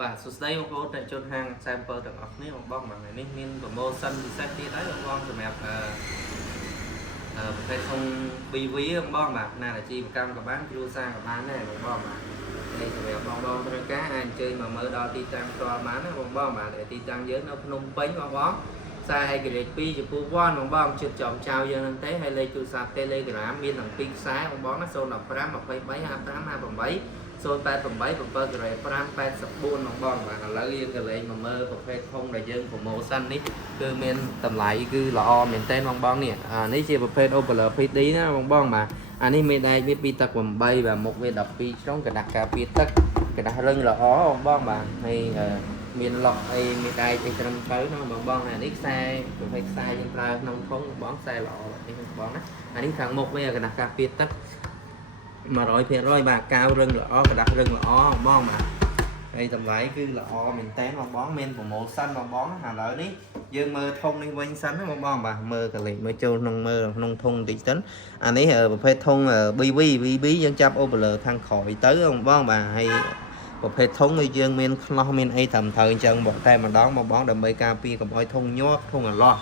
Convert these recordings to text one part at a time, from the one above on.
បាទសួស្តីបងប្អូនដែលចូលហាងsample ទាំងអស់គ្នាបងបាទថ្ងៃនេះមានប្រម៉ូសិនពិសេសទៀតហើយបងសម្រាប់ប្រភេទធុង BV បងបាទណាដែលជីវកម្មក៏បានគ្រួសារក៏បានដែរបងបាទនេះសម្រាប់បងត្រូវការអាចអញ្ជើញមកមើលដល់ទីតាំងផ្ទាល់បានណាបងបាទដែលទីតាំងយើងនៅភ្នំពេញបងខ្សែឯករាជ្យ2ចំពោះវ៉ាន់បងជិតចំចៅយើងហ្នឹងទេហើយលេខទូរស័ព្ទ Telegram មានទាំង2ខ្សែបងណា015 23 55 58 088 705 84បងបាទឥឡូវយើងក៏លេងមកមើលប្រភេទធុងដែលយើងប្រម៉ូសិននេះគឺមានតម្លៃគឺល្អមែនទែនបងនេះនេះជាប្រភេទ Opera PD ណាបងបាទអានេះមេដែកវាពីទឹក8បាទមុខវា12ជ្រុងกระดาษការពារទឹកกระดาษរឹងល្អបងបាទហើយមានឡុកអីមេដែកអីត្រឹមត្រូវណាបងអានេះខ្សែប្រភេទខ្សែយើងប្រើក្នុងធុងបងខ្សែល្អនេះបងណាអានេះខាងមុខវាกระดาษការពារទឹក100% បាទកាវរឹងល្អกระดาษរឹងល្អបងបាទហើយតម្លៃគឺល្អមែនតើបងមានប្រម៉ូសិនបងឥឡូវនេះយើងមើលធុងនេះវិញសិនណាបងបាទមើលកលេចមើលចូលក្នុងមើលក្នុងធុងបន្តិចទៅអានេះប្រភេទធុង BB យើងចាប់អូបលើខាងក្រោយទៅបងបាទហើយប្រភេទធុងនេះយើងមានខ្នោះមានអីត្រឹមត្រូវអញ្ចឹងមកតែម្ដងបងដើម្បីការពារកុំឲ្យធុងញាប់ធុងអាឡោះ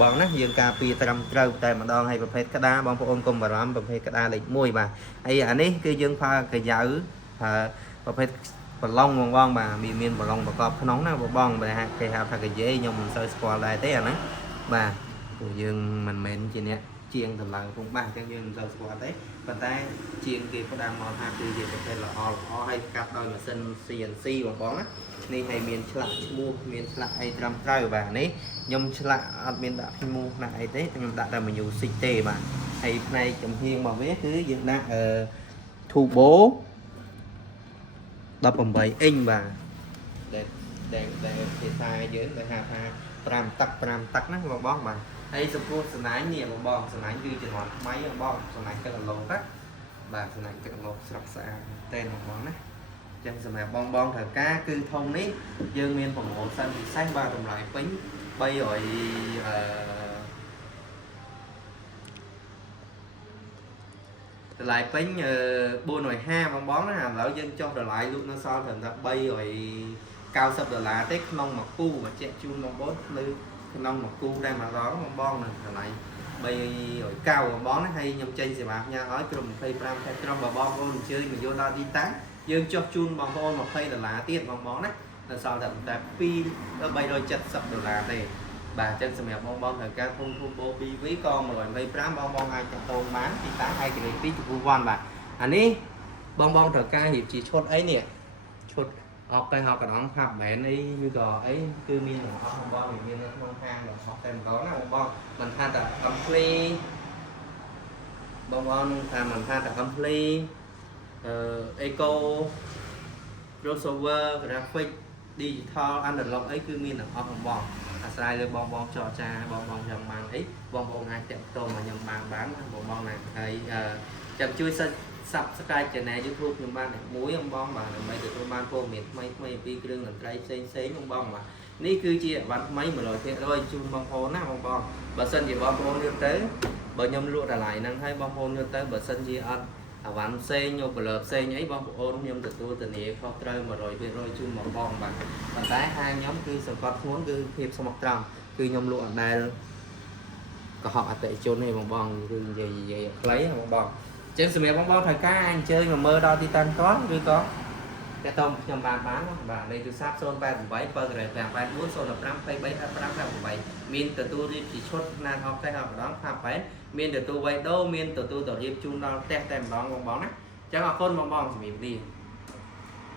បងណាយើងការពារត្រឹមត្រូវតែម្ដងហើយប្រភេទក្តារបងប្អូនកុំបារម្ភប្រភេទក្តារលេខ1បាទហើយអានេះគឺយើងប្រើកាយ៉ៅប្រភេទប្រឡងបងបាទមានប្រឡងប្រកបក្នុងណាបងបាទគេហៅថាកាយេខ្ញុំមិនសូវស្គាល់ដែរទេអាហ្នឹងបាទព្រោះយើងមិនមែនជាអ្នកជាងតម្លើងពុំបាទអញ្ចឹងយើងមិនសូវស្គាល់ទេប៉ុន្តែជាងគេផ្ដាំមកថាគឺជាប្រភេទល្អហើយកាត់ដោយម៉ាស៊ីន CNC បងណានេះហើយមានឆ្លាក់ឈ្មោះមានឆ្លាក់អីត្រឹមត្រូវបាទនេះខ្ញុំឆ្លាក់អត់មានដាក់ឈ្មោះណាអីទេខ្ញុំដាក់តែ music ទេបាទហើយផ្នែកចំហៀងរបស់វាគឺយើងដាក់turbo 18 inch បាទដែលភាសាយើងគេហៅថា5ទឹកណាបងបាទហើយចំពោះស្នាញនេះបងស្នាញគឺជំនាន់ថ្មីបងស្នាញទឹកអឡូណាបាទស្នាញទឹកអឡូស្រាប់ស្អាតតែបងណាចឹងសម្រាប់បងត្រូវការគឺធុងនេះយើងមានប្រម៉ូសិនពិសេសបាទតម្លៃពេញតម្លៃពេញ450បងណាឥឡូវយើងចុះតម្លៃលក់នៅសល់ត្រឹមតែ$390ទេក្នុងមួយគូបញ្ជាក់ជូនបងប្អូននៅក្នុងមួយគូតែម្ដងបងនៅតម្លៃ390បងណាហើយខ្ញុំចេញសេវាផ្ញើឲ្យក្រុម25ខែក្រុមបងប្អូនអញ្ជើញមកយកដល់ទីតាំងយើងចុះជូនបងប្អូន$20ទៀតបងណានៅសល់តែ$370ទេបាទអញ្ចឹងសម្រាប់បងត្រូវការធុង Turbo BV ក៏125បងអាចតាក់ទងបានទីតាំងឯករាជ្យ2ចំពោះវ៉ាន់បាទអានេះបងត្រូវការរៀបជាឈុតអីនេះឈុតអបតែហៅកណ្ដងផាប់មែនអីឬក៏អីគឺមានទាំងអស់បងមាននៅក្នុងហាងរបស់អស់តែម្ដងណាបងមិនថាតែកំភ្លីបងថាមិនថាតែកំភ្លីEco crossover graphic digital analog អីគឺមានទាំងអស់បងអាស្រ័យលើបងចរចាបងចង់បានអីបងអាចតាក់ទងមកខ្ញុំបានបងណាហើយចាំជួយsubscribe channel YouTube ខ្ញុំបានមួយបងបាទដើម្បីទទួលបានព័ត៌មានថ្មីអំពីគ្រឿងតន្ត្រីផ្សេងបងបាទនេះគឺជាអវ៉ាន់ថ្មី 100% ជូនបងប្អូនណាបងបើសិនជាបងប្អូនយកទៅបើខ្ញុំលក់តម្លៃហ្នឹងហើយបងប្អូនយកទៅបើសិនជាអត់អវ៉ាន់ផ្សេងយកបលើផ្សេងអីបងប្អូនខ្ញុំទទួលធានាខុសត្រូវ 100% ជូនបងបាទប៉ុន្តែហាងខ្ញុំគឺសង្កត់ធ្ងន់គឺភាពស្មោះត្រង់គឺខ្ញុំលក់អត់ដែលកុហកអតិថិជនទេបងគឺនិយាយខ្លីបងចឹងសម្រាប់បងត្រូវការអញ្ជើញមកមើលដល់ទីតាំងតន់ឬក៏តែតខ្ញុំបានបាទលេខទូរស័ព្ទ088 754 05 23 55 មានទទួលរៀបជាឈុតណាហោកែហោកម្ដង58មានទទួលវៃដូមានទទួលតរៀបជូនដល់ផ្ទះតែម្ដងបងណាចឹងអរគុណបងជំរាបលា